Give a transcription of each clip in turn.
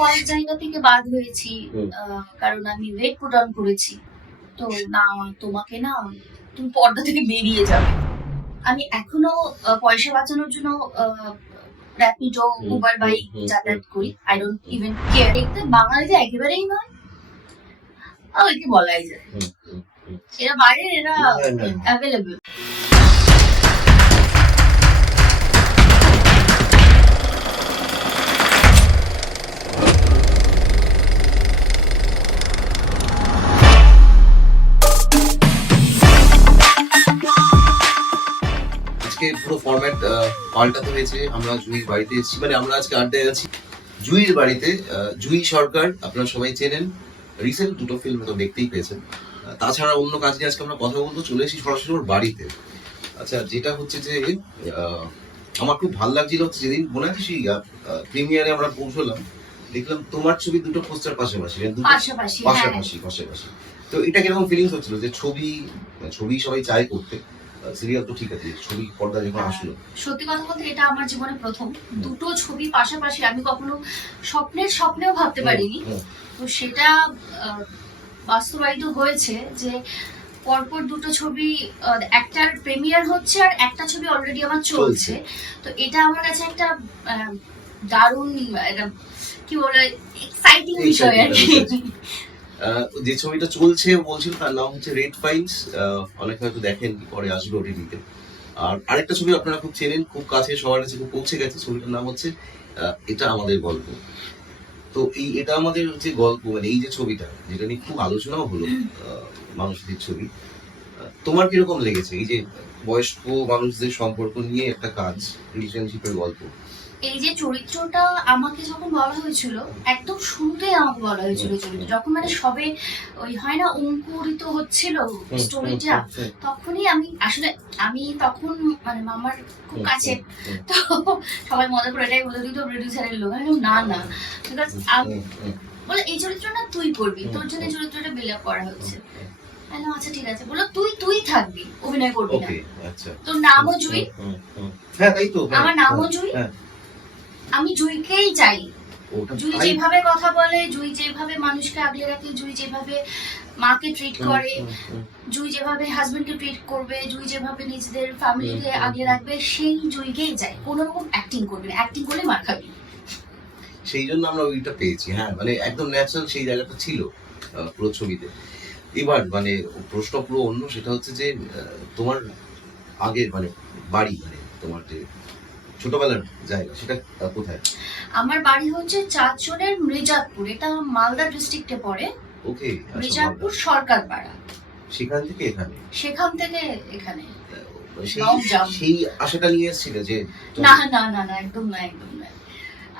কয়েক জায়গা থেকে বাদ হয়েছি, কারণ আমি ওয়েট পুট অন করেছি। তো না, তোমাকে না, তুমি পর্দা থেকে বেরিয়ে যাবে। আমি এখনো পয়সা বাঁচানোর জন্য র্যাপিডো, উবার বাইক যাতায়াত করি। I don't even care. দেখতে বাঙালিতে একেবারেই নয়, ওইকে বলাই যায়। এরা বাইরের, এরা অ্যাভেলেবল। আজকে পুরো ফরম্যাট পাল্টাতে হয়েছে। আমরা জুইর বাড়িতে এসেছি, মানে আমরা আজকে আড্ডায় আছি জুইর বাড়িতে। জুই সরকার আপনারা সবাই চেনেন, রিসেন্ট দুটো ফিল্ম তো দেখতেই পেয়েছেন। তাছাড়া অন্য কাজ নিয়ে আজকে আমরা কথা বলতে চলে এসেছি সরাসরি ওর বাড়িতে। আচ্ছা, যেটা হচ্ছে যে আমার খুব ভালো লাগছিল হচ্ছে যেদিন মনে আছে সেই প্রিমিয়ারে আমরা পৌঁছলাম, দেখলাম তোমার ছবি দুটো পোস্টার পাশাপাশি, পাশাপাশি। তো এটা কিরকম ফিলিংস হচ্ছিল যে ছবি সবাই চায় করতে, সিরিয়াল তো ঠিক আছে, ছবি পর্দা যখন আসলো? সত্যি কথা বলতে এটা আমার জীবনে প্রথম দুটো ছবি পাশাপাশি। আমি কখনো স্বপ্নেও ভাবতে পারিনি। তো সেটা বাস্তবায়িত হয়েছে যে পরপর দুটো ছবি, একটার প্রিমিয়ার হচ্ছে আর একটা ছবি অলরেডি আমার চলছে। তো এটা আমার কাছে একটা দারুণ, কি বলে, এক্সাইটিং বিষয় আর কি। যে ছবিটা চলছে বলছিল তার নাম হচ্ছে রেড ফাইলস। অনেকে হয়তো দেখেন, পরে আসবে ওটিটিতে। আর আরেকটা ছবি আপনারা খুব চেনেন, খুব কাছে, সবার কাছে খুব পৌঁছে গেছে, ছবিটার নাম হচ্ছে এটা আমাদের গল্প। তো এটা আমাদের যে গল্প, মানে এই যে ছবিটা, যেটা নিয়ে খুব আলোচনাও হলো, মানুষদের ছবি, তোমার কিরকম লেগেছে এই যে বয়স্ক মানুষদের সম্পর্ক নিয়ে একটা কাজ, রিলেশনশিপের গল্প? এই যে চরিত্রটা আমাকে যখন বলা হয়েছিল, একদম শুরুতেই আমাকে বলা হয়েছিল চরিত্র যখন মানে সবে ওই হয় না অঙ্কুরিত হচ্ছিল স্টোরিটা, তখনই আমি তখন মানে মামার খুব কাছে। তো সবাই মজা করে এটাই বলে দিত প্রডিউসারের লোক। আমি না, বিকজ বলে এই চরিত্রটা তুই করবি, তোর জন্য চরিত্রটা বিল্ড আপ করা হচ্ছে। আচ্ছা ঠিক আছে, বলো তুই থাকবি, অভিনয় করবি না। তোর নামও জুই। হ্যাঁ তাই তো, আমার নামও জুই। আমি জুইকেই চাই। জুই যেভাবে কথা বলে, জুই যেভাবে মানুষকে আগলে রাখে, জুই যেভাবে মাকে ট্রিট করে, জুই যেভাবে হাজবেন্ডকে ট্রিট করবে, জুই যেভাবে নিজেদের ফ্যামিলিকে আগলে রাখবে, সেই জুইকেই চাই। কোনো রকম অ্যাক্টিং করবে না, অ্যাক্টিং করলে মার খাবি। সেই জন্য আমরা ওইটা পেয়েছি। হ্যাঁ, মানে একদম ন্যাচারাল সেই জায়গাটা ছিল পুরো ছবিতে। এবার মানে প্রশ্ন পুরো অন্য, সেটা হচ্ছে যে তোমার আগের মানে বাড়ি, মানে তোমার যে ছোটবেলার জায়গা, সেটা কোথায়? আমার বাড়ি হচ্ছে চাঁচলের মৃজাতপুর, এটা মালদা ডিস্ট্রিক্টে পড়ে। ওকে, মৃজাতপুর সরকার পাড়া। সেখান থেকে এখানে সেই আশাটা নিয়ে এসেছিল যে না, একদম না।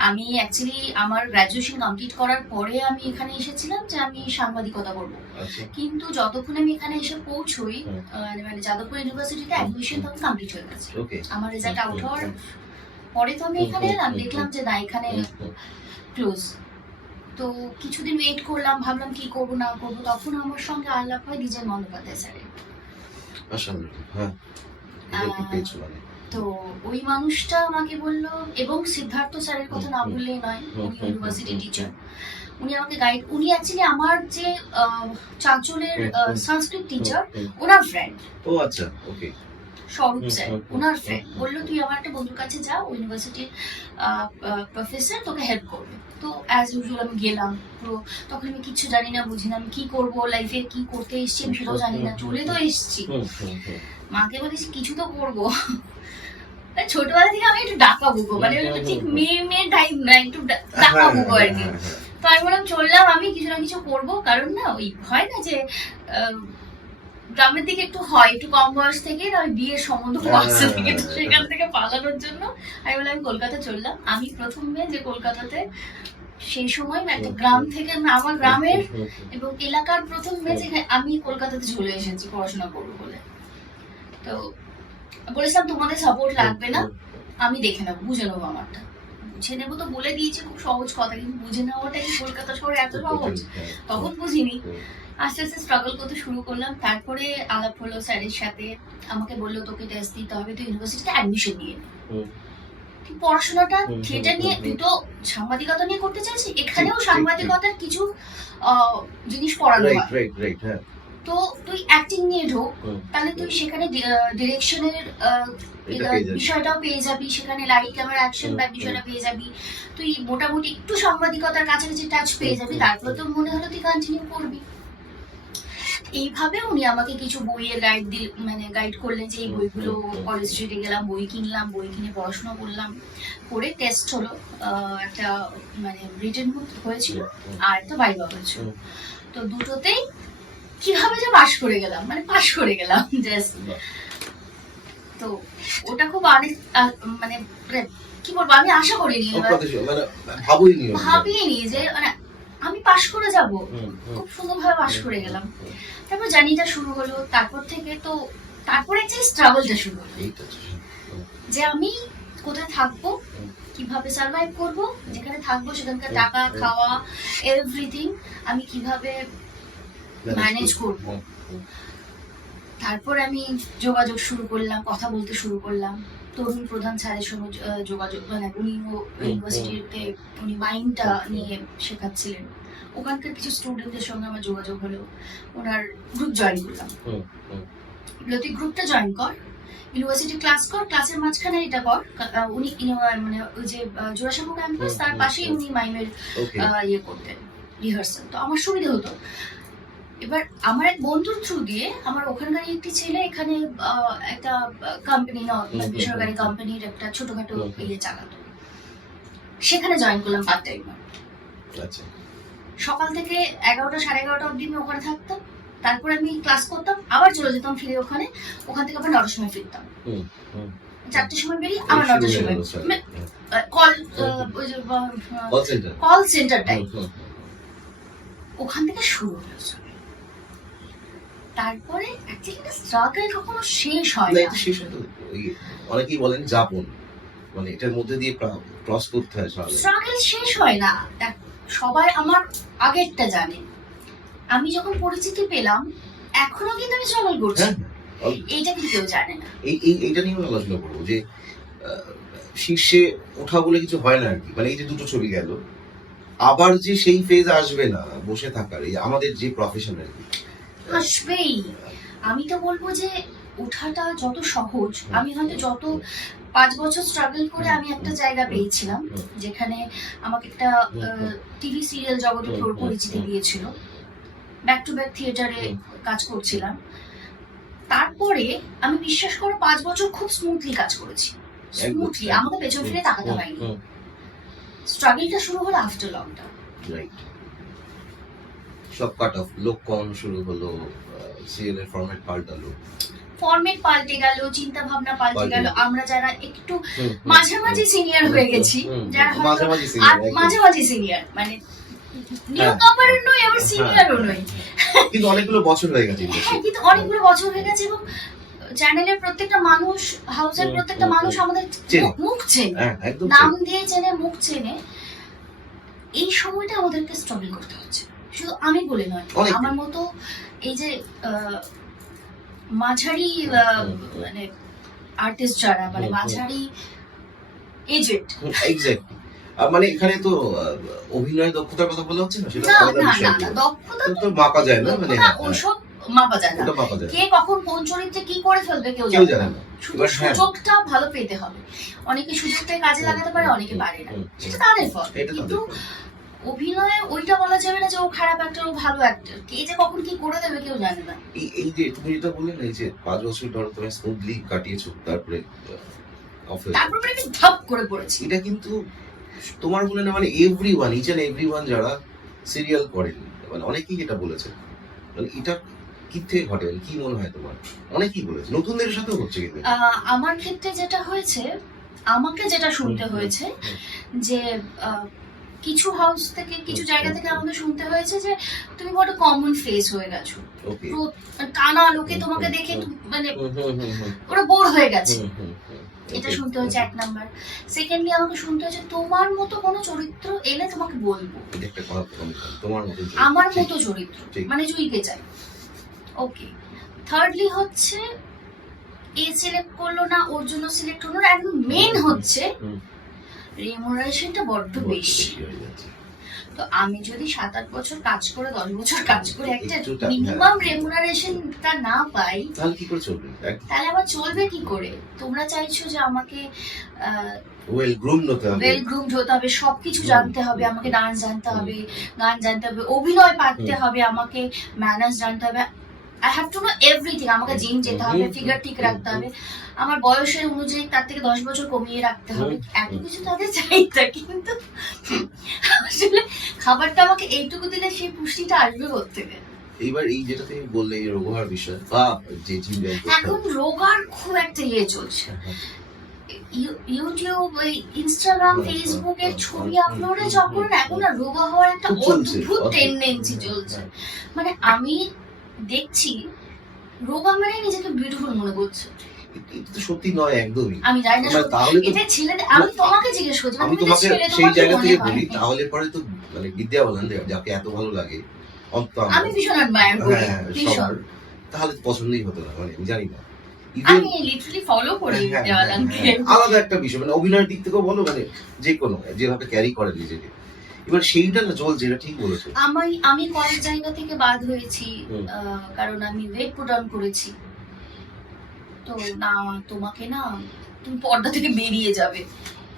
আমি অ্যাকচুয়ালি আমার গ্রাজুয়েশন কমপ্লিট করার পরে আমি এখানে এসেছিলাম যে আমি সাংবাদিকতা করব। কিন্তু যতক্ষণ আমি এখানে এসে পৌঁছই, মানে যাদবপুর ইউনিভার্সিটিতে অ্যাডমিশন তখন কমপ্লিট হয়ে গেছে। আমার রেজাল্ট আউট হওয়ার পরে তো আমি এখানে এলাম, দেখলাম যে না, এখানে ক্লোজ। তো কিছুদিন ওয়েট করলাম, ভাবলাম কি করবো না করবো। তখন আমার সঙ্গে আলাপ হয় দ্বিজেন বন্দ্যোপাধ্যায় স্যারের। তো ওই মানুষটা আমাকে বললো, এবং সিদ্ধার্থ স্যারের কথা না বললেই নয়, উনি ইউনিভার্সিটি টিচার। উনি আমাকে গাইড, উনি অ্যাকচুয়ালি আমার যে চাঁচলের সংস্কৃত টিচার, ওনার ফ্রেন্ড। ও আচ্ছা, ওকে। স্বরূপ স্যার ওনার ফ্রেন্ড। বললো তুই আমার একটা বন্ধুর কাছে যা, ইউনিভার্সিটির প্রফেসর তোকে হেল্প করবে। তো অ্যাজ ইউজুয়াল আমি গেলাম। পুরো তখন আমি কিছু জানি না, বুঝি না, আমি কি করবো লাইফে, কি করতে এসছি আমি সেটাও জানি না। চলে তো এসছি, মাকে বলেছি কিছু তো করবো। ছোটবেলা থেকে আমি একটু ডাকা বুকো, মানে ঠিক মেয়ে টাইপ না, একটু ডাকা বুকো আর কি। তো আমি বললাম চললাম, আমি কিছু না কিছু করবো। কারণ না ওই হয় না যে গ্রামের দিকে একটু হয়, একটু কম বয়স থেকে ওই বিয়ের সম্বন্ধ আসছে থেকে, সেখান থেকে পালানোর জন্য আমি বললাম আমি কলকাতা চললাম। আমি প্রথম মেয়ে যে কলকাতাতে সেই সময় একটা গ্রাম থেকে, আমার গ্রামের এবং এলাকার প্রথম মেয়ে যে আমি কলকাতাতে চলে এসেছি পড়াশোনা করবো বলে। তো বলেছিলাম তোমাদের সাপোর্ট লাগবে না, আমি দেখে নেবো, বুঝে নেবো আমারটা। বুঝে নেবো তো বলে দিয়েছে, খুব সহজ কথা, কিন্তু বুঝে নেওয়াটা কি কলকাতা শহরে এত সহজ? তখন বুঝিনি। আস্তে আস্তে স্ট্রাগল করতে শুরু করলাম। তারপরে আলাপ হলো স্যারের সাথে, আমাকে বললো তোকে টেস্ট দিতে হবে, তুই ইউনিভার্সিটিতে অ্যাডমিশন নিয়ে নে। তুই পড়াশোনাটা হুম, থিয়েটার হুম, নিয়ে হুম, তুই তো সাংবাদিকতা নিয়ে করতে চাইছিস, এখানেও ঠিক, ঠিক, সাংবাদিকতার কিছু জিনিস পড়ানো রাইট হয়। রাইট রাইট, হ্যাঁ। তো তুই অ্যাক্টিং নিয়ে ঢোক, হুম, তাহলে তুই সেখানে ডিরেকশনের এটা পেয়ে যাবি। বিষয়টাও পেয়ে যাবি, সেখানে লাইট ক্যামেরা অ্যাকশন বা বিষয়টা পেয়ে যাবি, তুই মোটামুটি একটু সাংবাদিকতার কাছাকাছি টাচ পেয়ে যাবি, তারপরে তো মনে হলো তুই কন্টিনিউ করবি। এইভাবে উনি আমাকে কিছু বইয়ের গাইড করলেন যে এই বইগুলো, কলেজ স্ট্রিটে গেলাম, বই কিনলাম, বই কিনে পড়াশোনা করলাম, করে টেস্ট হলো, একটা রিটেন হয়েছিল আর একটা ভাইভা হয়েছিল। তো দুটোতেই কিভাবে যে পাশ করে গেলাম, পাশ করে গেলাম জাস্ট। তো ওটা খুব মানে কি বলবো, আমি আশা করিনি, ভাবিনি যে আমি পাশ করে যাব, খুব সুন্দরভাবে পাশ করে গেলাম। তারপর জার্নিটা শুরু হলো, তারপর থেকে তো তারপরে যে স্ট্রাগলটা শুরু হলো, যে আমি কোথায় থাকবো, কিভাবে সার্ভাইভ করব, যেখানে থাকবো সেখানকার টাকা খাওয়া এভরিথিং আমি কিভাবে ম্যানেজ করব। তারপর আমি যোগাযোগ শুরু করলাম, কথা বলতে শুরু করলাম তরুণ প্রধান স্যারের সঙ্গে যোগাযোগ, উনি ইউনিভার্সিটিতে উনি মাইন্ডটা নিয়ে শেখাচ্ছিলেন, ওখানকার কিছু স্টুডেন্টদের সঙ্গে আমার যোগাযোগ হলো, ওনার গ্রুপ জয়েন করলাম। তুই গ্রুপটা জয়েন কর, ইউনিভার্সিটি ক্লাস কর, ক্লাসের মাঝখানে এটা কর। উনি ওই যে জোড়াসাঁকো ক্যাম্পাস, তার পাশেই উনি মাইমের ইয়ে করতেন, রিহার্সাল। তো আমার সুবিধা হতো। এবার আমার এক বন্ধুর থ্রু দিয়ে আমার ওখানকার একটি ছেলে এখানে একটা কোম্পানি, বেসরকারি কোম্পানির একটা ছোটখাটো ইয়ে চালাতো, সেখানে জয়েন করলাম পার্ট টাইম। সকাল থেকে 11টা 11:30 অবধি আমি ওখানে থাকতাম, তারপরে আমি ক্লাস করতাম, আবার চলে যেতাম ফিরে ওখানে, ওখান থেকে আবার 9টার সময় ফিরতাম, 4টার সময় বেরিয়ে আবার 9টার সময় কল সেন্টারটাই ওখান থেকে শুরু হয়েছে। তারপরে অ্যাকচুয়ালি স্ট্রাগল কখনো শেষ হয় না। অনেকেই বলেন যাপন, এটার মধ্যে দিয়ে ক্রস করতে হয়, স্ট্রাগল শেষ হয় না। সবাই আমার আগেরটা জানে, আমি যখন পরিচিতি পেলাম এখনো কিন্তু আমি স্ট্রাগল করছি, এইটা কিন্তু কেউ জানে না। এইটা নিয়ে আলোচনা করবো যে শীর্ষে ওঠা বলে কিছু হয় না আর কি, এই যে দুটো ছবি গেল, আবার যে সেই ফেজ আসবে না বসে থাকার, এই আমাদের যে প্রফেশন আর কি আসবেই। আমি তো বলবো যে ওঠাটা যত সহজ, আমি হয়তো যত 5 বছর স্ট্রাগল করে আমি একটা জায়গা পেয়েছিলাম, যেখানে আমাকে একটা টিভি সিরিয়াল জগতে পরিচিতি দিয়েছিল, ব্যাক টু ব্যাক থিয়েটারে কাজ করছিলাম। তারপরে আমি বিশ্বাস করো 5 বছর খুব স্মুথলি কাজ করেছি, স্মুথলি, আমাকে পেছন ফিরে তাকাতে হয়নি। স্ট্রাগলটা শুরু হলো আফটার লকডাউন। রাইট, সব কাট অফ, লোক কম শুরু হলো, সিরিয়ালের ফরম্যাট পাল্টালো, ফরম্যাট পাল্টে গেল, চিন্তা ভাবনা পাল্টে গেল। আমরা যারা একটু মাঝামাঝি সিনিয়র হয়ে গেছি, যারা মাঝামাঝি সিনিয়র, নিউ কামারও নই আবার সিনিয়রও নই, কিন্তু অনেকগুলো বছর হয়ে গেছে। হ্যাঁ, কিন্তু অনেকগুলো বছর হয়ে গেছে, এবং চ্যানেলের প্রত্যেকটা মানুষ, হাউসের প্রত্যেকটা মানুষ আমাদের মুখ চেনে, নাম দিয়ে চেনে, মুখ চেনে। এই সময়টা আমাদেরকে স্ট্রাগল করতে হচ্ছে, শুধু আমি বলে নয়, আমার মতো এই যে মাঝারি আর্টিস্ট যারা, মাঝারি এজেন্ট, এক্স্যাক্টলি, এখানে তো অভিনয় দক্ষতার কথা বলা হচ্ছে না, সেটা আলাদা বিষয়, দক্ষতা তো মাপা যায় না, ওসব মাপা যায় না, কে কখন কোন চরিত্রে কি করে ফেলবে কেউ জানে না। শুধু সুযোগটা ভালো পেতে হবে। অনেকে সুযোগটা কাজে লাগাতে পারে, অনেকে পারে না, সেটা তাদের ফল। কিন্তু অভিনয়ে ওইটা বলা যাবে না যে ও খারাপ অ্যাক্টর, ও ভালো অ্যাক্টর, কে যে কখন কি করে দেবে কেউ জানে না। এই যে তুমি যেটা বললে না, এই যে 5 বছর ধরে তুমি স্মুথলি কাটিয়েছো, তারপরে আমি ধাপ করে পড়েছি, এটা কিন্তু তোমার বলে না, এভরিওয়ান, ইচ এন্ড এভরিওয়ান যারা সিরিয়াল করেন, অনেকেই এটা বলেছে, এটা কি থেকে ঘটে, কি মনে হয় তোমার? অনেকেই বলেছে, নতুনদের সাথেও হচ্ছে। কিন্তু আমার ক্ষেত্রে যেটা হয়েছে, আমাকে যেটা শুনতে হয়েছে, যে কিছু হাউস থেকে, কিছু জায়গা থেকে আমাকে শুনতে হয়েছে যে তুমি বড় কমন ফেস হয়ে গেছো, টানা লোকে তোমাকে দেখে ওরা বোর হয়ে গেছে, এটা শুনতে হয়েছে 1 নাম্বার। সেকেন্ডলি আমাকে শুনতে হয়েছে তোমার মতো কোনো চরিত্র এলে তোমাকে বলবো, আমার মতো চরিত্র, জুইকে চাই। ওকে, থার্ডলি হচ্ছে এ সিলেক্ট করলো না, ওর জন্য সিলেক্ট হলো না, একদম মেন হচ্ছে রেমুনারেশনটা বড্ড বেশি। হয়ে যাচ্ছে। তো আমি যদি 7-8 বছর কাজ করে 10 বছর কাজ করে একটা একটুটা, মিনিমাম রেমুনারেশনটা না পাই, তাহলে কি করে চলবে? তাহলে আমার চলবে কি করে? তোমরা চাইছো যে আমাকে ওয়েল গ্রুমড হতে হবে। ওয়েল গ্রুমড হতে হবে, সবকিছু জানতে হবে, আমাকে ডান্স জানতে হবে, গান জানতে হবে, অভিনয় পারতে হবে, আমাকে ম্যানার্স জানতে হবে। I have to know everything. আমাকে জিম যেতে হবে, ফিগার ঠিক রাখতে হবে, আমার বয়সের অনুযায়ী তার থেকে 10 বছর কমিয়ে রাখতে হবে। এত কিছু তাদের চাইতা, কিন্তু আসলে খাবারটা আমাকে এইটুকু দিলে সেই পুষ্টিটা আসবে কোত্থেকে? এইবার এই যেটা তুমি বললে এই রোগার বিষয় বা যে জিম জয়েন করতে এখন রোগার খুব একটা ইয়ে চলছে। ইউটিউব, ইনস্টাগ্রাম, ফেসবুকের ছবি আপলোডে যখন এখন না রোগা হওয়ার একটা খুব চলছে। অদ্ভুত টেন্ডেন্সি চলছে। মানে আমি দেখছি রোগা মানে নিজেকে বিউটিফুল মনে করছে। এটা তো সত্যি নয় একদমই। আমি জানি না, মানে তাহলে তো এটা ছেলেদের, আমি তোমাকে জিজ্ঞেস করছি, আমি তুমি তো তোমাকে ছেলে, সেই তোমার কি জায়গা মনে থেকে হয়? বলি, তাহলে পরে তো মানে বিদ্যা বালান যাকে এত ভালো লাগে অন্তত আমার, আমি ভীষণ অ্যাডমায়ার করি, হ্যাঁ ভীষণ। সবার, তাহলে তো পছন্দই হতো না, মানে আমি জানি না। আমি লিটারালি ফলো করি দেওয়ালানকে। আলাদা একটা বিষয়, মানে অভিনয়ের দিক থেকেও বলো, মানে যে কোনো যেভাবে ক্যারি করে নিজেকে, এবার সেইটা না চলছে, এটা ঠিক বলেছো। আমি কয়েক জায়গা থেকে বাদ হয়েছি, কারণ আমি ওয়েট পুট অন করেছি। তো না, তোমাকে না, তুমি পর্দা থেকে বেরিয়ে যাবে,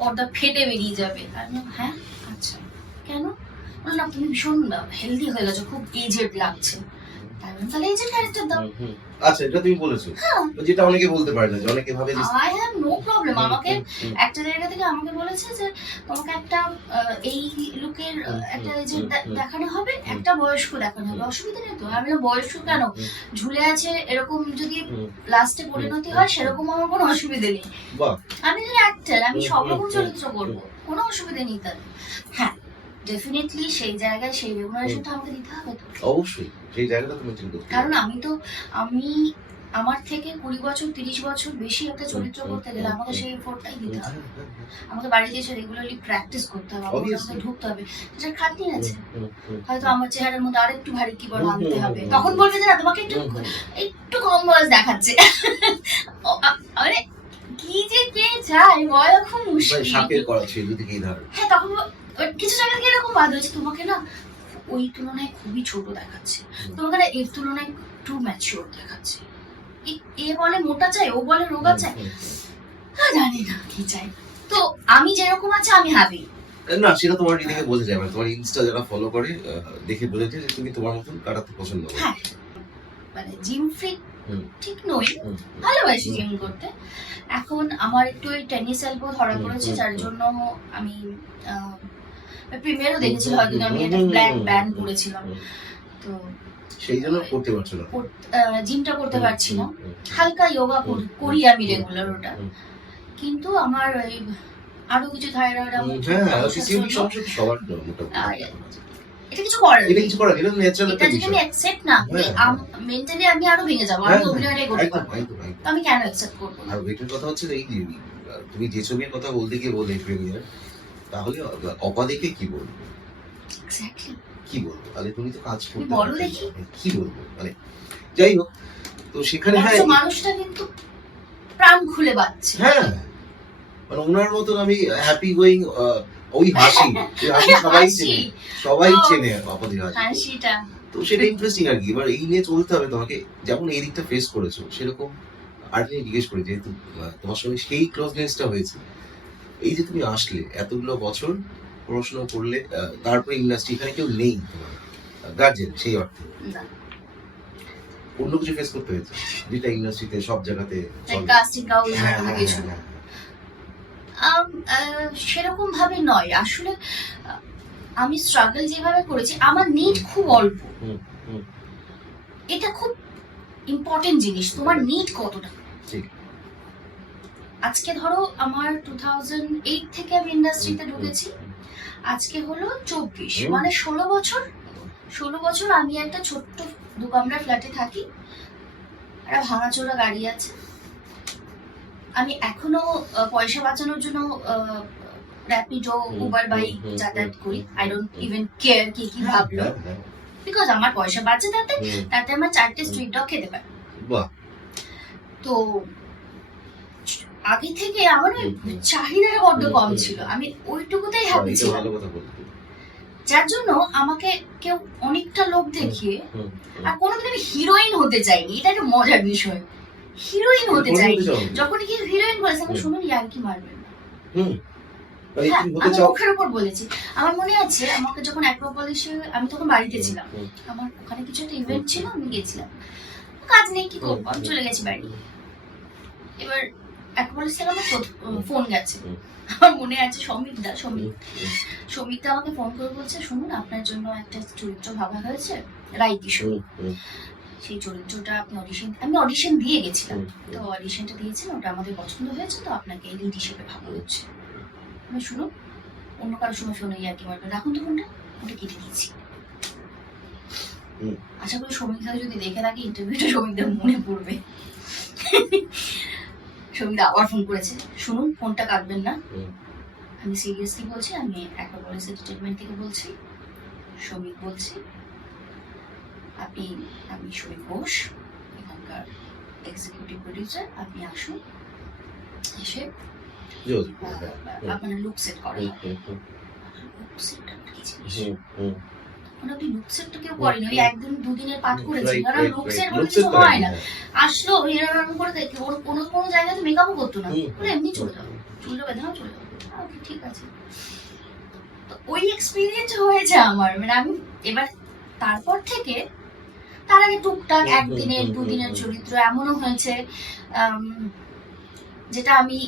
পর্দা ফেটে বেরিয়ে যাবে। আমি বললাম, হ্যাঁ আচ্ছা, কেন? বললো, না তুমি ভীষণ হেলদি হয়ে গেছো, খুব এজেড লাগছে। তাই বললাম, তাহলে এজেড ক্যারেক্টার দাও। আচ্ছা, এটা তুমি বলেছো, যেটা অনেকে বলতে পারে না, যে অনেকে ভাবে যে আই হ্যাভ নো প্রবলেম। আমাকে একটা জায়গা থেকে আমাকে বলেছে যে তোমাকে একটা এই লুকের একটা এজেড দেখানো হবে, একটা বয়স্ক দেখানো হবে, অসুবিধা নেই তো। আমি বললাম, বয়স্ক কেন? ঝুলে আছে এরকম যদি লাস্টে পরিণতি হয়, সেরকম আমার কোনো অসুবিধা নেই। বাহ, আমি যদি অ্যাক্টর, আমি সব রকম চরিত্র করবো, কোনো অসুবিধা নেই তার। হ্যাঁ, ডেফিনেটলি সেই জায়গায় সেই রেমুনারেশনটা আমাকে দিতে হবে তো। অবশ্যই সেই জায়গাটা তুমি চিন্তা করতে কারণ আমি আমার থেকে 20 বছর 30 বছর বেশি একটা চরিত্র করতে গেলে আমাকে সেই এফোর্টটাই দিতে হবে। আমাকে বাড়িতে এসে রেগুলারলি প্র্যাকটিস করতে হবে, আমাকে ঢুকতে হবে, সেটা খাটনি আছে। হয়তো আমার চেহারার মধ্যে আরেকটু ভারী কি বড় আনতে হবে, তখন বলবে যে না তোমাকে একটু কম বয়স দেখাচ্ছে। আরে কি যে কে চায় বলা খুব মুশকিল। সাপের করা ছিল দুদিকেই ধার। হ্যাঁ, তখন কিছু জায়গা থেকে এরকম বাদ হয়েছে, তোমাকে না ওই তুলনায় খুবই ছোট দেখাচ্ছে, তোমাকে না এর তুলনায় টু ম্যাচিওর দেখাচ্ছে। এ বলে মোটা চাই, ও বলে রোগা চাই, জানি না কি চাই। তো আমি যেরকম আছে আমি হ্যাপি। না, সেটা তোমার দেখে বোঝা যায়, মানে তোমার ইনস্টা যারা ফলো করে দেখে বোঝা যায় যে তুমি তোমার মতন কাটাতে পছন্দ করো। হ্যাঁ, মানে জিম ফ্রিক ঠিক নই, ভালোবাসি জিম করতে। এখন আমার একটু ওই টেনিস এলবো ধরা পড়েছে, যার জন্য আমি প্রিমিয়ারও দেখেছিল, হয়তো আমি একটা ব্ল্যাক ব্যান্ড পরেছিলাম, তো সেই জন্য করতে পারছো না, জিমটা করতে পারছি না। হালকা যোগা করি আমি রেগুলার ওটা, কিন্তু আমার ওই আরো কিছু থাইরয়েড, এটা কিছু করার, এটা কিছু করার, এটা ন্যাচারাল একটা এটা যদি বিষয়। আমি অ্যাকসেপ্ট না করি, মেন্টালি আমি আরো ভেঙে যাবো, আমি অভিনয়টাই করতে পারবো না। তো আমি কেন অ্যাকসেপ্ট করবো না? আর ওইটার কথা হচ্ছে এই যে তুমি যে ছবির কথা বলতে গিয়ে বলে প্রিমিয়ার, তাহলে অপাদেকে কি বলবো? এক্স্যাক্টলি কি বলবো? তাহলে তুমি তো কাজ করতে বলো দেখি কি বলবো, মানে যাই হোক, তো সেখানে হ্যাঁ মানুষটা কিন্তু প্রাণ খুলে বাঁচছে। হ্যাঁ, মানে ওনার মতন আমি হ্যাপি গোয়িং, ওই হাসি সবাই চেনে, সবাই চেনে অপরাধীর হাসিটা, তো সেটা ইন্টারেস্টিং আর কি। এবার এই নিয়ে চলতে হবে তোমাকে, যেমন এই দিকটা ফেস করেছো, সেরকম আর জিজ্ঞেস করি, যেহেতু তোমার সঙ্গে সেই ক্লোজনেসটা হয়েছে, এই যে তুমি আসলে এতগুলো বছর পড়াশোনা করলে, তারপরে ইন্ডাস্ট্রি, এখানে কেউ নেই তোমার গার্জেন সেই অর্থে, অন্য কিছু ফেস করতে হয়েছে যেটা ইন্ডাস্ট্রিতে সব জায়গাতে কাস্টিং কাউন্ট কিছু সেরকম ভাবে নয়। আসলে আমি স্ট্রাগল যেভাবে করেছি, আমার নিড খুব অল্প, এটা খুব ইম্পর্টেন্ট জিনিস, তোমার নিড কতটা। আজকে ধরো আমার 2008 থেকে আমি ইন্ডাস্ট্রিতে ঢুকেছি, আজকে হলো 24, মানে 16 বছর আমি একটা ছোট্ট 2 কামরা ফ্ল্যাটে থাকি, একটা ভাঙাচোরা গাড়ি আছে, আমি এখনো পয়সা বাঁচানোর জন্য র্যাপিডো, উবার বাইক যাতায়াত করি। আই ডোন্ট ইভেন কেয়ার কি ভাবলো, বিকজ আমার পয়সা বাঁচে, তাতে আমার 4টে স্ট্রিট ডগ খেতে পারে। তো আগে থেকে আমার ওই চাহিদাটা বড্ড কম ছিল, আমি ওইটুকুতেই হ্যাপি এটা ছিলাম, ভালো কথা বলতে। যার জন্য আমাকে কেউ অনেকটা লোক দেখিয়ে, আর কোনোদিন আমি হিরোইন হতে চাইনি, এটা একটা মজার বিষয়, হিরোইন হতে চাইনি। যখন কি হিরোইন বলেছে আমি শুনুন আর কি মারবেন না, হ্যাঁ আমি মুখের উপর বলেছি। আমার মনে আছে আমাকে যখন অ্যাক্রোপলিসে, আমি তখন বাড়িতে ছিলাম, আমার ওখানে কিছু একটা ইভেন্ট ছিল, আমি গেছিলাম, কাজ নেই কি করবো, আমি চলে গেছি বাড়ি। এবার অ্যাক্রোপলিস থেকে আমার ফোন গেছে, আমার মনে আছে সমীকদা আমাকে ফোন করে বলছে শুনুন আপনার জন্য একটা চরিত্র ভাবা হয়েছে, রাই কিশোর, সেই চরিত্রটা আপনি আমি অডিশন দিয়ে গেছিলাম, তো অডিশনটা দিয়েছেন, ওটা আমাদের পছন্দ হয়েছে, তো আপনাকে লিড হিসেবে ভাবা হচ্ছে। আমি শুনুন অন্য কারোর সময় ফোনে আর কি মারবেন, রাখুন তো ফোনটা, ওটা কেটে দিয়েছি। আশা করি সমীকদা যদি দেখে থাকে ইন্টারভিউটা সমীকদার মনে পড়বে। সমীকদা আবার ফোন করেছে, শুনুন ফোনটা কাটবেন না, আমি সিরিয়াসলি বলছি, আমি অ্যাক্রোপলিস এন্টারটেইনমেন্ট থেকে বলছি, সমীক বলছি, আমি সমীক ঘোষ, এখানকার এক্সিকিউটিভ প্রডিউসার, আপনি আসুন, এসে আপনার লুক সেট করা হবে। লুক সেটটা কি জিনিস? আপনি লুক সেটটা কেউ করেনি, ওই একদিন দুদিনের পাঠ করেছি, কারণ লুক সেট বলে কিছু হয় না, আসলো এরকম করে দেখে, ওর কোনো জায়গাতে মেকআপও করতো না, ওরা এমনি চলে যাবে, চুলটা বেঁধে নাও চলে যাবে, ঠিক আছে। তো ওই এক্সপিরিয়েন্স হয়েছে আমার, মানে আমি এবার তারপর থেকে, তার আগে টুকটাক একদিনের দুদিনের চরিত্র এমনও হয়েছে, যেটা আমি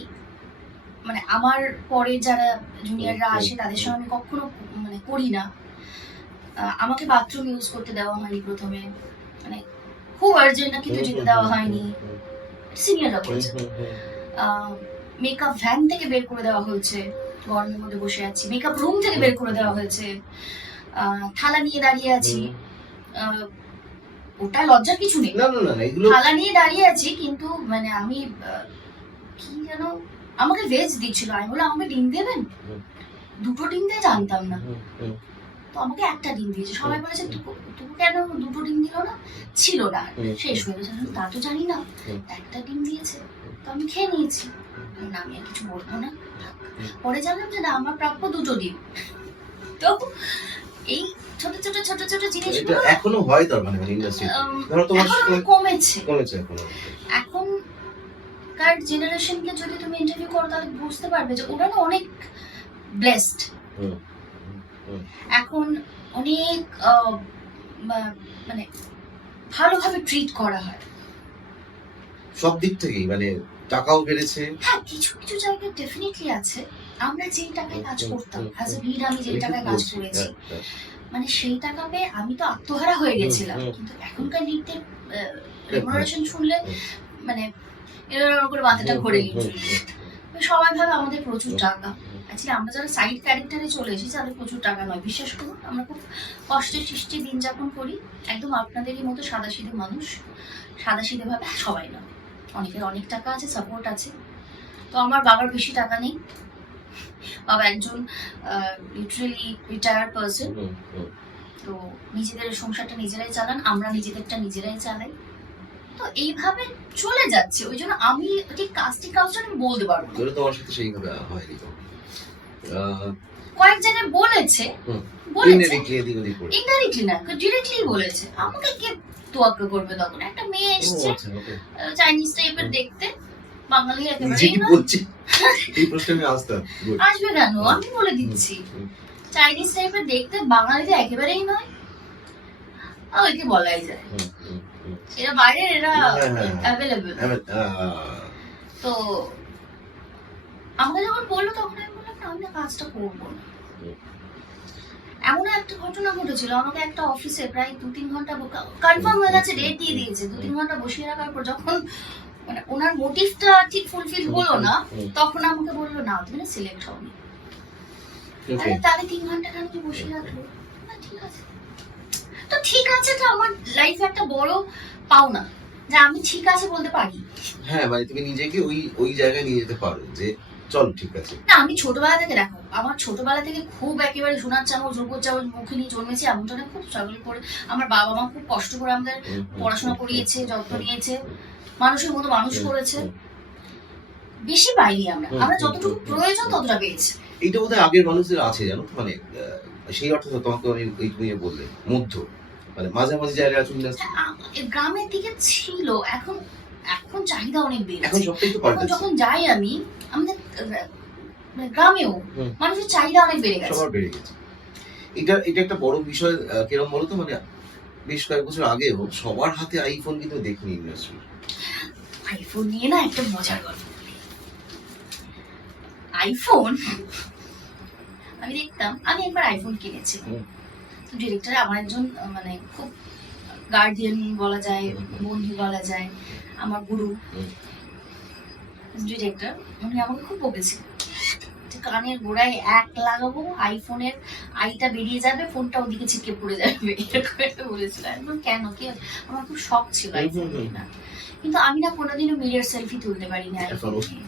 মানে আমার পরে যারা জুনিয়ররা আসে তাদের সঙ্গে আমি কখনো মানে করি না। আমাকে বাথরুম ইউজ করতে দেওয়া হয়নি প্রথমে, মানে খুব আর্জেন্ট না, কিন্তু যেতে দেওয়া হয়নি, সিনিয়ররা বলছে। মেকআপ ভ্যান থেকে বের করে দেওয়া হয়েছে, গরমের মধ্যে বসে আছি, মেকআপ রুম থেকে বের করে দেওয়া হয়েছে, থালা নিয়ে দাঁড়িয়ে আছি, ওটা লজ্জার কিছু নেই, থালা নিয়ে দাঁড়িয়ে আছি, কিন্তু মানে আমি কি যেন আমাকে ভেজ দিচ্ছিল, আমি বললাম আমাকে ডিম দেবেন, দুটো ডিম দিয়ে জানতাম না, তো আমাকে একটা ডিম দিয়েছে, সবাই বলেছে তুমি কেন দুটো ডিম দিল না, ছিল না, শেষ হয়ে গেছে, তা তো জানি না, একটা ডিম দিয়েছে, তো আমি খেয়ে নিয়েছি, আমি আর কিছু বলবো না। পরে জানলাম যে না আমার প্রাপ্য দুটো ডিম। তো এই ছোট ছোট ছোট ছোট জিনিস এখনো হয়, তার মানে ইন্ডাস্ট্রি ধরো তোমার কমেছে, এখনকার জেনারেশনকে যদি তুমি ইন্টারভিউ করো তাহলে বুঝতে পারবে যে ওরা না অনেক ব্লেসড, এখন অনেক মানে ভালোভাবে ট্রিট করা হয় সব দিক থেকেই, মানে টাকাও বেড়েছে, হ্যাঁ কিছু কিছু জায়গায় ডেফিনেটলি আছে। আমরা যেই টাকায় কাজ করতাম অ্যাজ এ লিড, আমি যেই টাকায় কাজ করেছি, মানে সেই টাকা পেয়ে আমি তো আত্মহারা হয়ে গেছিলাম, কিন্তু এখনকার লিডদের রেমুনারেশন শুনলে মানে এরকম করে মাথাটা ঘুরে গিয়েছিল, সবাই ভাবে আমাদের প্রচুর টাকা, অ্যাকচুয়ালি আমরা যারা সাইড ক্যারেক্টারে চলে এসেছি তাদের প্রচুর টাকা নয়, বিশ্বাস করুন আমরা খুব কষ্টে সৃষ্টি দিন যাপন করি, একদম আপনাদেরই মতো সাদাসিধে মানুষ, সাদাসিধে ভাবে সবাই নয়, অনেকের অনেক টাকা আছে, সাপোর্ট আছে। তো আমার বাবার বেশি টাকা নেই, বাবা একজন লিটারালি রিটায়ার্ড পারসন, তো নিজেদের সংসারটা নিজেরাই চালান, আমরা নিজেদেরটা নিজেরাই চালাই, তো এইভাবে চলে যাচ্ছে, ওই জন্য আমি ঠিক কাস্টিং কাউন্সিল আমি বলতে পারবো না, তোমার সাথে সেইভাবে হয়নি তো, কয়েক জায়গায় বলেছে ইনডাইরেক্টলি না ডিরেক্টলি বলেছে, আমাকে কে তোয়াক্কা করবে, তখন একটা মেয়ে এসছে চাইনিজ টাইপের দেখতে, বাঙালি একেবারেই না, এই প্রশ্ন আমি আসবে কেন আমি বলে দিচ্ছি, চাইনিজ টাইপের দেখতে, বাঙালিদের একেবারেই নয়, ওইকে বলাই যায়, এরা বাইরের, এরা অ্যাভেলেবল। তো আমাকে যখন বললো তখন আমি বললাম না, আমি না কাজটা করবো না। এমন একটা ঘটনা ঘটেছিল, আমাকে একটা অফিসে প্রায় 2-3 ঘন্টা কনফার্ম হয়ে গেছে, ডেট দিয়ে দিয়েছে, 2-3 ঘন্টা বসিয়ে রাখার পর যখন মানে ওনার মোটিভটা ঠিক ফুলফিল হলো না, তখন আমাকে বললো না তুমি না সিলেক্ট হওনি। তাহলে 3 ঘন্টা কেন কি বসিয়ে রাখলো? ঠিক আছে, তো ঠিক আছে, তো আমার লাইফে একটা বড় পাওনা যে আমি ঠিক আছে বলতে পারি, হ্যাঁ মানে তুমি নিজেকে ওই জায়গায় নিয়ে যেতে পারো যে চল ঠিক আছে। না আমি ছোটবেলা থেকে, দেখো আমার ছোটবেলা থেকে খুব একেবারে সোনার চামচ রূপোর চামচ মুখে নিয়ে জন্মেছি, এমনটা না, খুব স্ট্রাগল করে আমার বাবা মা খুব কষ্ট করে আমাদের পড়াশোনা করিয়েছে, যত্ন নিয়েছে, মানুষের মতো মানুষ করেছে, বেশি পাইনি আমরা হুম, আমরা হুম, যতটুকু হুম, প্রয়োজন হুম। ততটা পেয়েছি। এইটা বোধহয় আগের মানুষদের আছে জানো তো, মানে সেই অর্থে তো তোমাকে আমি ওই তুমি যে বললে মধ্য, মানে মাঝামাঝি জায়গায় চলে আসছে। গ্রামের দিকে ছিল, এখন এখন চাহিদা অনেক এখন বেড়েছে। সবটাই তো এখন পাল্টাচ্ছে। যখন যাই আমি আমাদের মানে গ্রামেও হুম। মানুষের চাহিদা অনেক বেড়ে গেছে। সবার বেড়ে গেছে। এটা একটা বড় বিষয়। কিরকম বলতো, মানে বেশ কয়েক বছর আগেও সবার হাতে আইফোন কিন্তু দেখিনি ইন্ডাস্ট্রি। আইফোন নিয়ে না একটা মজার গল্প বলি। আইফোন আমি দেখতাম, আমি একবার আইফোন কিনেছি। হুম। তো ডিরেক্টর আমার একজন মানে খুব গার্ডিয়ান বলা যায়, বন্ধু বলা যায়, আমার গুরু হুম। ডিরেক্টর, উনি আমাকে খুব বকেছে যে কানের গোড়ায় এক লাগাবো, আইফোনের আইটা বেরিয়ে যাবে, ফোনটা ওদিকে ছিটকে পড়ে যাবে, এরকম একটা বলেছিল। একদম কেন কি, আমার খুব শখ ছিল আইফোন না, কিন্তু আমি না কোনোদিনও মিরর সেলফি তুলতে পারিনি আইফোন নিয়ে।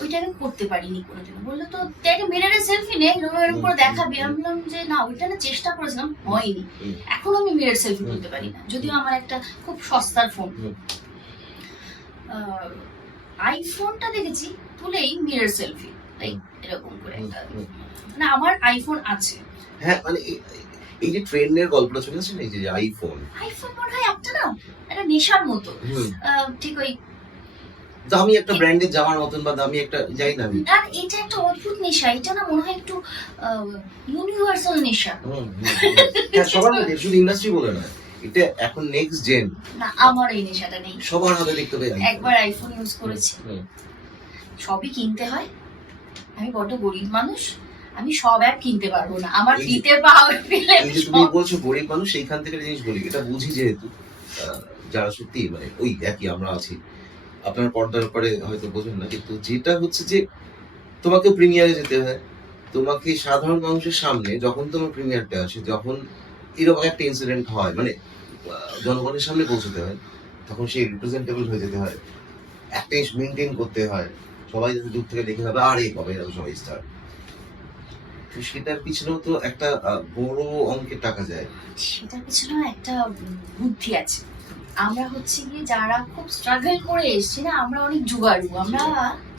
ওইটা আমি করতে পারিনি কোনোদিন। বললো তো একটা মিররের সেলফি নে, এরকম করে দেখাবি। আমি বললাম যে না, ওইটা না চেষ্টা করেছিলাম, হয়নি। এখনো আমি মিরর সেলফি তুলতে পারি না, যদিও আমার একটা খুব সস্তার ফোন। আইফোনটা দেখেছি তুলেই মিরর সেলফি, এরকম করে একটা, মানে আমার আইফোন আছে। হ্যাঁ, মানে এই যে ট্রেন্ডের গল্পটা চলে আসছে না, এই যে আইফোন মনে হয় একটা না, একটা নেশার মতো। ঠিক ওই দামি একটা ব্র্যান্ডের জামার মতন, বা দামি একটা, যাই না আমি। আর এটা একটা অদ্ভুত নেশা, এটা না মনে হয় একটু ইউনিভার্সাল নেশা। হ্যাঁ, সবার মধ্যে, শুধু ইন্ডাস্ট্রি বলে না, এটা এখন নেক্সট জেন। না, আমার এই নেশাটা নেই। সবার হাতে দেখতে পাই একবার আইফোন ইউজ করেছি, সবই কিনতে হয়। আমি বড় গরিব মানুষ, আমি সব অ্যাপ কিনতে পারবো না, আমার দিতে পাওয়ার পেলে। এই যে তুমি বলছো গরিব মানুষ, সেইখান থেকে জিনিস বলি, এটা বুঝি যেহেতু যারা সত্যি মানে ওই একই আমরা আছি, আপনার পর্দার উপরে হয়তো বোঝেন না, কিন্তু যেটা হচ্ছে যে তোমাকে প্রিমিয়ারে যেতে হয়, তোমাকে সাধারণ মানুষের সামনে যখন তোমার প্রিমিয়ারটা আসে, যখন এরকম একটা ইনসিডেন্ট হয়, মানে জনগণের সামনে পৌঁছতে হয়, তখন সেই রিপ্রেজেন্টেবল হয়ে যেতে হয়, একটা মেনটেন করতে হয়, সবাই যাতে দূর থেকে দেখে ভাবে আরে কবে এরকম সবাই স্টার। তো সেটার পিছনেও তো একটা বড় অঙ্কের টাকা যায়। সেটার পিছনেও একটা বুদ্ধি আছে। আমরা হচ্ছে কি যারা খুব স্ট্রাগল করে এসেছি না, আমরা অনেক জুগাড়ু, আমরা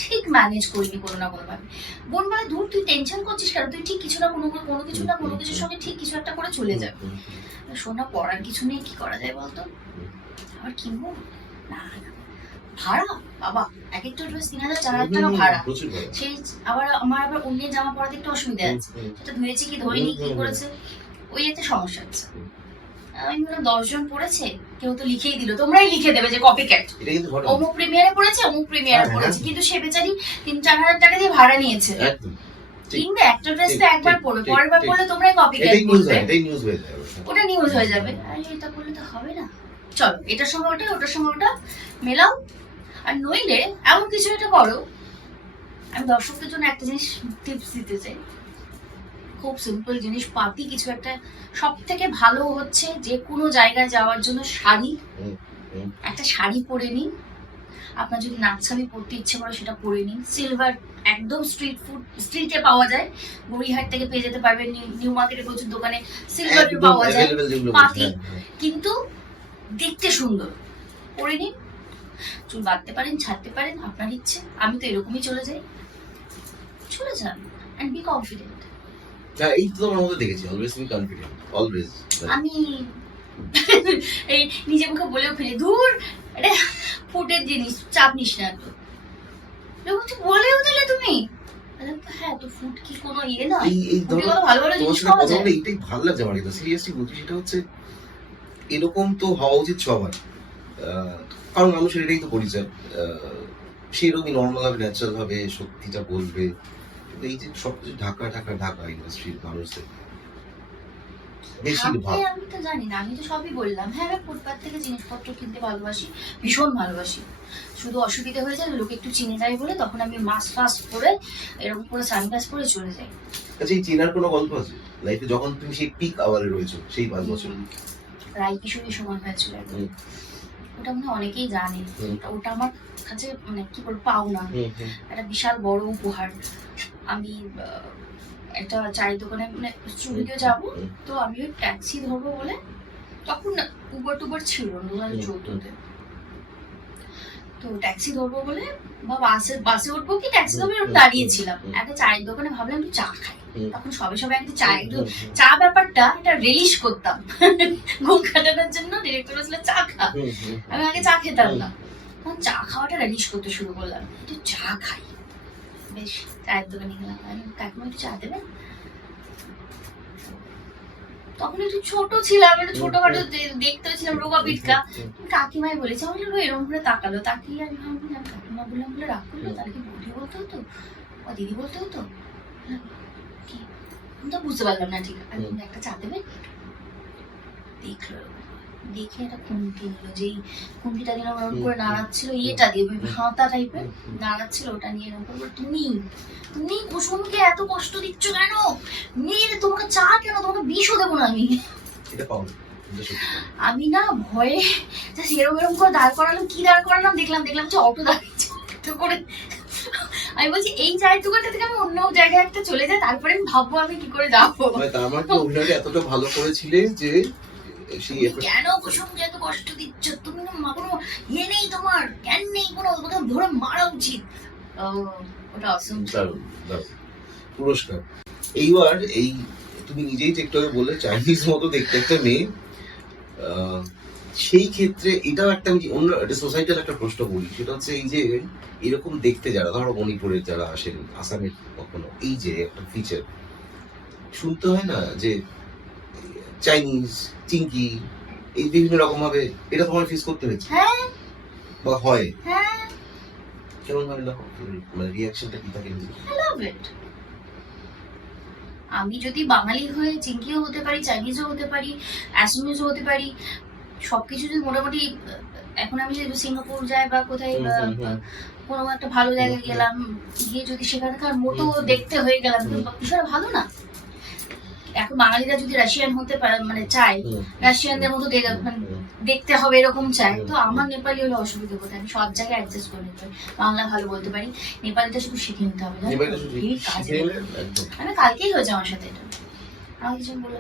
ঠিক ম্যানেজ করিনি কোনো না কোনো ভাবে। বোন বলে দূর, তুই টেনশন করছিস কেন, তুই ঠিক কিছু না কোনো কিছু না কোনো কিছুর সঙ্গে ঠিক কিছু একটা করে চলে যাবে। সোনা পড়ার কিছু নেই, কি করা যায় বলতো, আবার কিনবো না, ভাড়া বাবা, এক একটা ড্রেস 3,000 4,000 টাকা ভাড়া, সেই আবার আমার আবার অন্যের জামা পরাতে একটু অসুবিধা আছে, সেটা ধুয়েছে কি ধরেনি কি করেছে, ওই একটা সমস্যা আছে। আমি বললাম 10 জন পড়েছে, কেউ তো লিখেই দিল, তোমরাই লিখে দেবে যে কপি ক্যাট, অমুক প্রিমিয়ারে পড়েছে, অমুক প্রিমিয়ারে পড়েছে, কিন্তু সে বেচারি 3-4 হাজার টাকা দিয়ে ভাড়া নিয়েছে। কিনবে একটা ড্রেস তো একবার পরবে, পরের বার পরলে তোমরাই কপি ক্যাট করবে, ওটা নিউজ হয়ে যাবে। আরে এটা করলে তো হবে না, চলো এটার সঙ্গে ওটা, ওটার সঙ্গে ওটা মেলাও, আর নইলে এমন কিছু একটা করো। আমি দর্শকদের জন্য একটা জিনিস টিপস দিতে চাই, খুব সিম্পল জিনিস, পাতি কিছু একটা। সব থেকে ভালো হচ্ছে যে কোনো জায়গায় যাওয়ার জন্য শাড়ি, একটা শাড়ি পরে নিন। আপনার যদি নাকছাবি পরতে ইচ্ছে করে সেটা পরে নিন, সিলভার একদম স্ট্রিটে পাওয়া যায়, গড়িহাট থেকে পেয়ে যেতে পারবেন, নিউ মার্কেটে প্রচুর দোকানে সিলভার পাওয়া যায়, পাতি, কিন্তু দেখতে সুন্দর। পরে নিন, চুল বাঁধতে পারেন, ছাড়তে পারেন, আপনার ইচ্ছে। আমি তো এরকমই চলে যাই, চলে যান এন্ড বি কনফিডেন্ট। এই তো আমার মধ্যে দেখেছি, অলওয়েজ বি কনফিডেন্ট, অলওয়েজ। আমি এই নিজে মুখে বলেও ফেলি, দূর এটা ফুটের জিনিস, চাপ নিস না তো। লোক বলেও দিলে তুমি, হ্যাঁ তো ফুট কি কোনো ইয়ে না, এই ধরো ভালো ভালো জিনিস পাওয়া যায়। এটাই ভালো লাগছে আমার, এটা সিরিয়াসলি বলছি, সেটা হচ্ছে এরকম তো হওয়া উচিত সবার, কারণ মানুষের এটাই তো পরিচয়, সেরকমই নর্মাল ভাবে, ন্যাচারাল ভাবে সত্যিটা বলবে। এই যে সবকিছু ঢাকা ঢাকা ঢাকা ইন্ডাস্ট্রির মানুষদের বেশিরভাগ, আমি তো জানি না, আমি তো সবই বললাম। হ্যাঁ, আমি ফুটপাথ থেকে জিনিসপত্র কিনতে ভালোবাসি, ভীষণ ভালোবাসি। শুধু অসুবিধা হয়ে যায় লোক একটু চিনে যায় বলে, তখন আমি মাস্ক ফাস্ক পরে এরকম করে সানগ্লাস পরে চলে যাই। আচ্ছা, এই চেনার কোনো গল্প আছে লাইফে, যখন তুমি সেই পিক আওয়ারে রয়েছো, সেই 5 বছর? রায় কিশোরীর সময় হয়েছিল, ওটা মনে অনেকেই জানে। ওটা আমার কাছে মানে কি বলবো, পাওনা, একটা বিশাল বড় উপহার। আমি একটা চায়ের দোকানে মানে স্টুডিও যাবো, তো আমি ওই ট্যাক্সি ধরবো বলে, তখন উবার টুবার ছিল 2014-তে, তো তো ট্যাক্সি ধরবো বলে বা বাসে উঠবো কি ট্যাক্সি ধরবো এরকম দাঁড়িয়েছিলাম একটা চায়ের দোকানে, ভাবলাম একটু চা খাই। তখন সবে সবে একটা চা, একটু চা ব্যাপারটা এটা রিলিশ করতাম ঘুম কাটানোর জন্য। ডিরেক্টর বলছিল চা খা, আমি আগে চা খেতাম না, তখন চা খাওয়াটা রিলিশ করতে শুরু করলাম, একটু চা খাই। বেশ চায়ের দোকানে গেলাম, আমি কাকিমা একটু চা দেবেন। তখন একটু ছোট ছিলাম, একটু ছোটখাটো দেখতে ছিলাম, রোগা পিটকা। কাকিমাই বলেছে, আমার এরকম করে তাকালো, তাকিয়ে আমি ভাবলাম কাকিমা বললাম বলে রাগ করলো, তাহলে কি বৌদি বলতে হতো বা দিদি বলতে হতো কি, আমি তো বুঝতে পারলাম না। ঠিক আছে, একটা চা দেবেন। দেখলো, দেখে একটা খুন্তি নিল, যেই খুন্তিটা যেন ওরকম করে নাড়াচ্ছিল, ইয়েটা দিয়ে হাতা টাইপের নাড়াচ্ছিল, ওটা নিয়ে এরকম করে, তুমি তুমি কুসুমকে এত কষ্ট দিচ্ছ কেন, মেয়ে তোমাকে চা কেন, তোমাকে বিষও দেবো না আমি। আমি না ভয়ে এরকম এরকম করে দাঁড় করালাম, কি দাঁড় করালাম দেখলাম যে অটো দাঁড়িয়েছে, অটো করে আমি বলছি এই চায়ের দোকানটা থেকে আমি অন্য জায়গায় একটা চলে যাই, তারপরে আমি ভাববো আমি কি করে যাবো। তার মানে অভিনয়টা এতটা ভালো করেছিলে যে কেন কুসুমকে এত কষ্ট দিচ্ছ, তুমি কোনো ইয়ে নেই, তোমার জ্ঞান নেই কোনো, তোমাকে ধরে মারা উচিত। ওটা অসম পুরস্কার। এইবার এই তুমি নিজেই টিকটকে বললে চাইনিজ মতো দেখতে একটা মেয়ে, সেই ক্ষেত্রে এটাও একটা অন্য একটা সোসাইটাল একটা প্রশ্ন বলি, সেটা হচ্ছে এই যে এরকম দেখতে যারা ধরো মণিপুরের যারা আসেন, আসামের কখনো, এই যে একটা ফিচার শুনতে হয় না যে চাইনিজ চিংকি এই বিভিন্ন রকম ভাবে, এটা তোমার ফেস করতে হয়েছে বা হয় কেমন ভাবে মানে রিঅ্যাকশনটা কি থাকে? আমি যদি বাঙালি হয়ে চিংকিও হতে পারি, চাইনিজও হতে পারি, অ্যাসামিজও হতে পারি, সবকিছু যদি মোটামুটি, এখন আমি যদি সিঙ্গাপুর যাই বা কোথায় কোনো একটা ভালো জায়গায় গেলাম, গিয়ে যদি সেখানকার মতো দেখতে হয়ে গেলাম, বিষয়টা ভালো না? এখন বাঙালিরা যদি রাশিয়ান হতে পারে মানে চাই, রাশিয়ানদের মতো দেখতে হবে এরকম চাই, তো আমার নেপালি হলে অসুবিধা কোথায়? আমি সব জায়গায় অ্যাডজাস্ট করে নিতে পারি, বাংলা ভালো বলতে পারি, নেপালিটা শুধু শিখে নিতে হবে। আমি কালকেই হয়েছে আমার সাথে এটা, আমাকে একজন বললো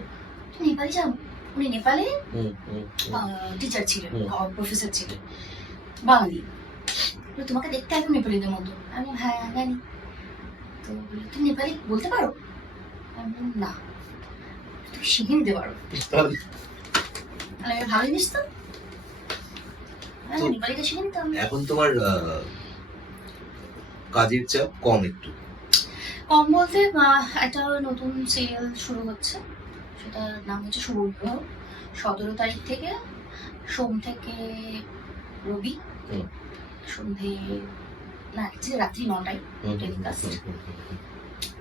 তুই নেপালি যাও, উনি নেপালে টিচার ছিলেন, প্রফেসর ছিলেন, বাঙালি, তোমাকে দেখতে একদম নেপালিদের মতো। আমি হ্যাঁ জানি। তো বললো তুমি নেপালি বলতে পারো? আমি বললাম না, তুমি শিখে নিতে পারো। ভালো জিনিস তো, নেপালিটা শিখে নিতে হবে। এখন তোমার কাজের চাপ কম, একটু কম বলতে একটা নতুন সিরিয়াল শুরু হচ্ছে, সেটার নাম হচ্ছে শুভ বিবাহ। 17 তারিখ থেকে, সোম থেকে রবি সন্ধে না রাত্রি 9টায় টেলিকাস্ট।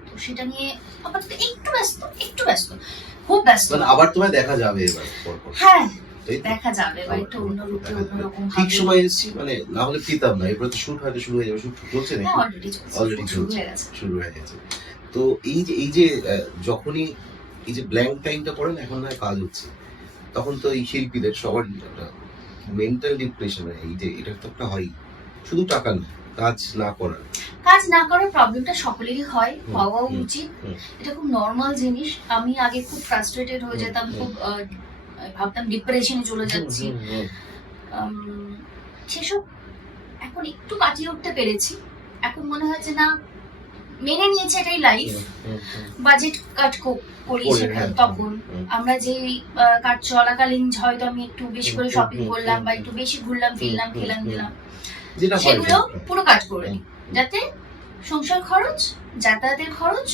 তো সেটা নিয়ে আপাতত একটু ব্যস্ত, খুব ব্যস্ত। আবার তোমায় দেখা যাবে এবার পরপর। হ্যাঁ দেখা যাবে, এবার একটু অন্য রূপে অন্যরকম ভাবে। ঠিক সময় এসেছি, মানে না হলে পেতাম না। এরপর তো শুট হয়তো শুরু হয়ে যাবে, শুট চলছে নাকি? অলরেডি শুরু হয়ে গেছে। তো এই যে যখনই এই যে ব্ল্যাঙ্ক টাইমটা পড়েন, এখন না কাজ হচ্ছে, তখন তো এই শিল্পীদের সবারই একটা মেন্টাল ডিপ্রেশন, এই যে এটা তো একটা হয়, শুধু টাকা না, কাজ না করার প্রবলেমটা সকলেরই হয়, হওয়া উচিত, এটা খুব নর্মাল জিনিস। আমি আগে খুব ফ্রাস্ট্রেটেড হয়ে যেতাম, খুব ভাবতাম ডিপ্রেশনে চলে যাচ্ছি, সেসব এখন একটু কাটিয়ে উঠতে পেরেছি। এখন মনে হয় যে না, মেনে নিয়েছে এটাই লাইফ, বাজেট কাট করি সেখানে, তখন আমরা যে কাজ চলাকালীন হয়তো আমি একটু বেশি করে শপিং করলাম বা একটু বেশি ঘুরলাম ফিরলাম খেলাম দিলাম, সেগুলো পুরো কাজ করে নিই, যাতে সংসার খরচ, যাতায়াতের খরচ,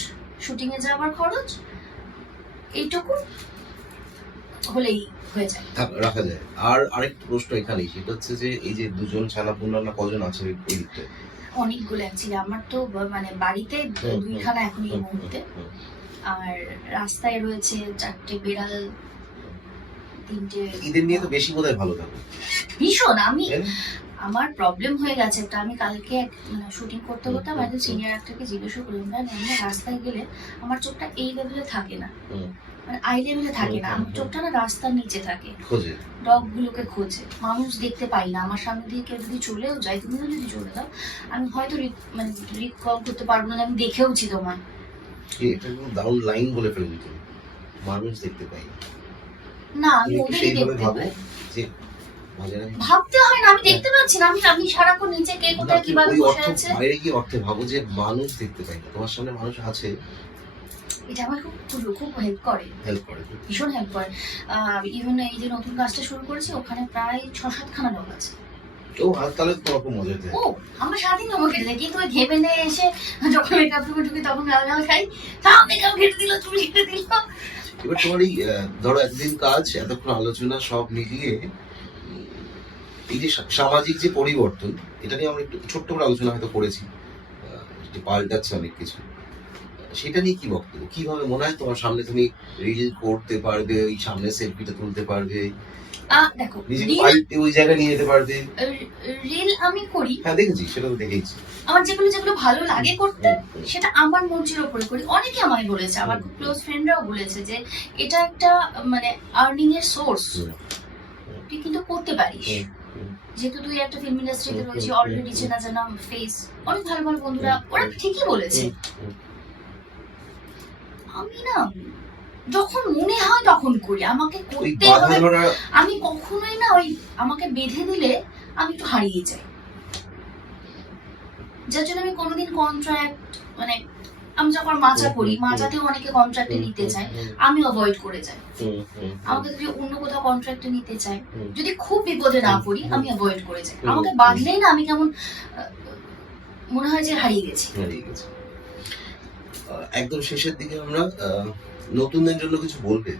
শুটিং এ যাওয়ার খরচ, এইটুকু হলেই হয়ে যায়, রাখা যায়। আর আরেকটা প্রশ্ন এখানে, সেটা হচ্ছে যে এই যে দুজন ছানাপুনা না কজন আছে ওই দিকটা? অনেকগুলো অ্যাকচুয়ালি, আমার তো মানে বাড়িতে 2খানা এখন এই মুহূর্তে, আর রাস্তায় রয়েছে 4টে বিড়াল, 3টে। এদের নিয়ে তো বেশি বোধহয় ভালো থাকে ভীষণ। আমার প্রবলেম হয়ে গেছে একটা, আমি কালকে শুটিং করতে আমার সিনিয়র অ্যাক্টরকে জিজ্ঞাসা করলাম, না আমি রাস্তায় গেলে আমার চোখটা এই লেভেলে থাকে না, মানে আই লেভেলে থাকে না, আমার চোখটা না রাস্তার নিচে থাকে, ডগ গুলোকে খোঁজে, মানুষ দেখতে পাই না, আমার সামনে দিয়ে কেউ যদি চলেও যায়, তুমি যদি চলে যাও, আমি হয়তো মানে রিকল করতে পারবো না, আমি দেখেওছি তোমার। এটা ডাউন লাইন বলে ফেলবি তুমি, মানুষ দেখতে পাই না, আমি ওদেরই দেখতে পাই। যে ভাবতে হয় না, আমি দেখতে পাচ্ছি না, আমি সারাক্ষণ নিচে কে কোথায় কিভাবে ওই বসে অর্থ আছে। বাইরে গিয়ে অর্থে ভাবো যে মানুষ দেখতে পাই না, তোমার সামনে মানুষ আছে, এটা আমার খুব হেল্প করে, হেল্প করে। ভীষণ হেল্প করে। ইভেন এই যে নতুন কাজটা শুরু করেছি ওখানে প্রায় 6-7 খানা লোক আছে। ও আর তাহলে তো তোমার খুব মজা হতে। ও আমরা সারাদিন মেকআপ কেটে যাই, কিন্তু ওই ঘেমে নিয়ে এসে যখন মেকআপ রুমে ঢুকি তখন গাল গাল খাই, তাও মেকআপ কেটে দিল, চুল কেটে দিল। এবার তোমার এই ধরো এতদিন কাজ, এতক্ষণ আলোচনা সব মিলিয়ে এই যে সামাজিক যে পরিবর্তন, এটা নিয়ে আমরা একটু ছোট্ট করে আলোচনা হয়তো করেছি, যে পাল্টাচ্ছে অনেক কিছু, সেটা নিয়ে কি বক্তব্য? কিভাবে মনে হয় তোমার সামনে তুমি রিল করতে পারবে, ওই সামনে সেলফিটা তুলতে পারবে, দেখো নিজেকে পাল্টে ওই জায়গায় নিয়ে যেতে পারবে? রিল আমি করি, হ্যাঁ দেখেছি, সেটা তো দেখেছি। আমার যেগুলো ভালো লাগে করতে সেটা আমার মর্জির উপরে করি। অনেকে আমায় বলেছে, আমার খুব ক্লোজ ফ্রেন্ডরাও বলেছে যে এটা একটা মানে আর্নিং এর সোর্স, তুই কিন্তু করতে পারিস, যেহেতু তুই একটা ফিল্ম ইন্ডাস্ট্রিতে রয়েছে, অলরেডি চেনা জানা ফেস, অনেক ভালো ভালো বন্ধুরা ওরা ঠিকই বলেছে। আমি না যখন মনে হয় তখন করি, আমাকে করতে হবে, আমি কখনোই না ওই আমাকে বেঁধে দিলে আমি একটু হারিয়ে যাই, যার জন্য আমি কোনোদিন কন্ট্রাক্ট মানে আমি যখন মাচা করি, মাচাতেও অনেকে কন্ট্রাক্টে নিতে চায়, আমি অ্যাভয়েড করে যাই। আমাকে যদি অন্য কোথাও কন্ট্রাক্টে নিতে চায়, যদি খুব বিপদে না পড়ি, আমি অ্যাভয়েড করে যাই। আমাকে বাঁধলেই না আমি কেমন মনে হয় যে হারিয়ে গেছি। একদম শেষের দিকে আমরা নতুনদের জন্য কিছু বলবে?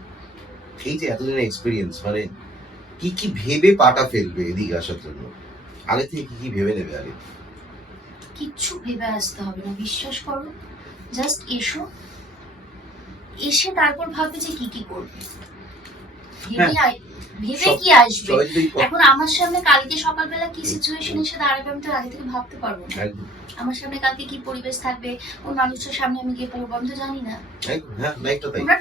এই যে এতদিনের এক্সপিরিয়েন্স, মানে কি কি ভেবে পাটা ফেলবে এদিকে আসার জন্য? আগে থেকে কি কি ভেবে নেবে? আগে কিচ্ছু ভেবে আসতে হবে না, বিশ্বাস করো, জাস্ট এসো, এসে তারপর ভাববে যে কি কি করবে, ভেবে কি আসবে। এখন আমার সামনে কালকে সকালবেলা কি সিচুয়েশন এসে দাঁড়াবে আমি তো আগে থেকে ভাবতে পারবো না। আমার সামনে কালকে কি পরিবেশ থাকবে, কোন মানুষের সামনে আমি গিয়ে পড়বো, আমি তো জানি না। তোমরা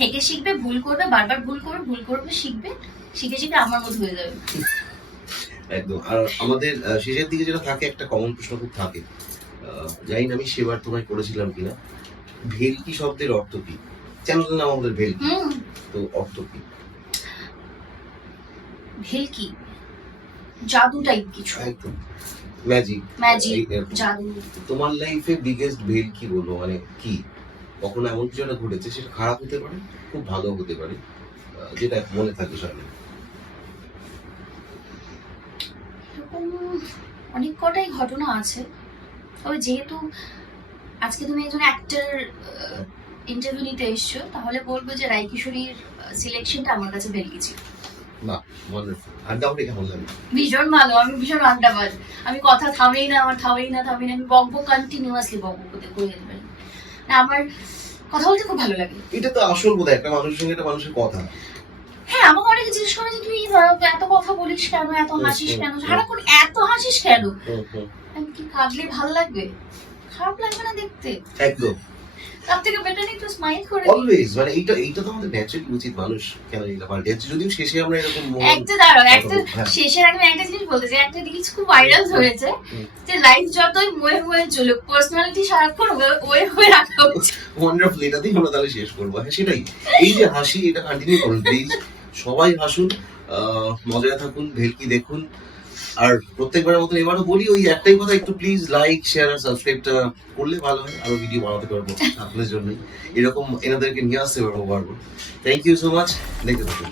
থেকে শিখবে, ভুল করবে, বারবার ভুল করবে, শিখবে, শিখে শিখে আমার মতো হয়ে যাবে। একদম। আর আমাদের শেষের দিকে যেটা থাকে, একটা কমন প্রশ্ন খুব থাকে, জানি না আমি সেবার তোমায় করেছিলাম কিনা, ভেলকি শব্দের অর্থ কি? চ্যানেলের নাম আমাদের ভেলকি, তো অর্থ কি? ভেলকি জাদু টাইপ কিছু, একদম ম্যাজিক, জাদু। তোমার লাইফে বিগেস্ট ভেলকি বলো, মানে কি? কখনো এমন কিছু একটা ঘটেছে, সেটা খারাপ হতে পারে, খুব ভালো হতে পারে, যেটা মনে থাকে সামনে? এরকম অনেক কটাই ঘটনা আছে, তবে যেহেতু আজকে তুমি একজন অ্যাক্টর ইন্টারভিউ নিতে এসছো, তাহলে বলবো যে রায় কিশোরীর সিলেকশনটা আমার কাছে ভেলকি ছিল। ভীষণ ভালো, আমি ভীষণ আড্ডাবাজ, আমি কথা থামেই না, আমি বকবো, কন্টিনিউয়াসলি বকবো করে দেবেন। আমার কথা বলতে খুব ভালো লাগে। এটা তো আসল বোধহয় একটা মানুষের সঙ্গে একটা মানুষের কথা। হ্যাঁ, আমাকে অনেকে জিজ্ঞেস করে যে তুই এত কথা বলিস কেন, এত হাসিস কেন, সারাক্ষণ এত হাসিস কেন? আমি কি কাঁদলে ভালো লাগবে? খারাপ লাগবে না দেখতে? একদম। তার থেকে বেটার একটু স্মাইল করে অলওয়েজ, মানে এইটা তো আমাদের ন্যাচারালি উচিত, মানুষ কেন এটা পাল্টে যাচ্ছে, যদিও শেষে আমরা এরকম একটা দাঁড়াও, একটা শেষের আগে একটা জিনিস বলতে চাই, একটা জিনিস খুব ভাইরাল হয়েছে যে লাইফ যতই মুয়ে চলুক, পার্সোনালিটি সারাক্ষণ ওয়ে রাখা উচিত। ওয়ান্ডারফুল, এটাতেই আমরা তাহলে শেষ করবো। হ্যাঁ সেটাই, এই যে হাসি, এটা কন্টিনিউ করুন প্লিজ, সবাই হাসুন, মজায় থাকুন, ভেলকি দেখুন। আর প্রত্যেকবারের মতন এবারও বলি ওই একটাই কথা, একটু প্লিজ লাইক, শেয়ার আর সাবস্ক্রাইবটা করলে ভালো হয়, আরো ভিডিও বানাতে পারবো আপনাদের জন্য, এরকম এনাদেরকে নিয়ে আসতে পারবো। থ্যাংক ইউ সো মাচ, দেখতে থাকুন।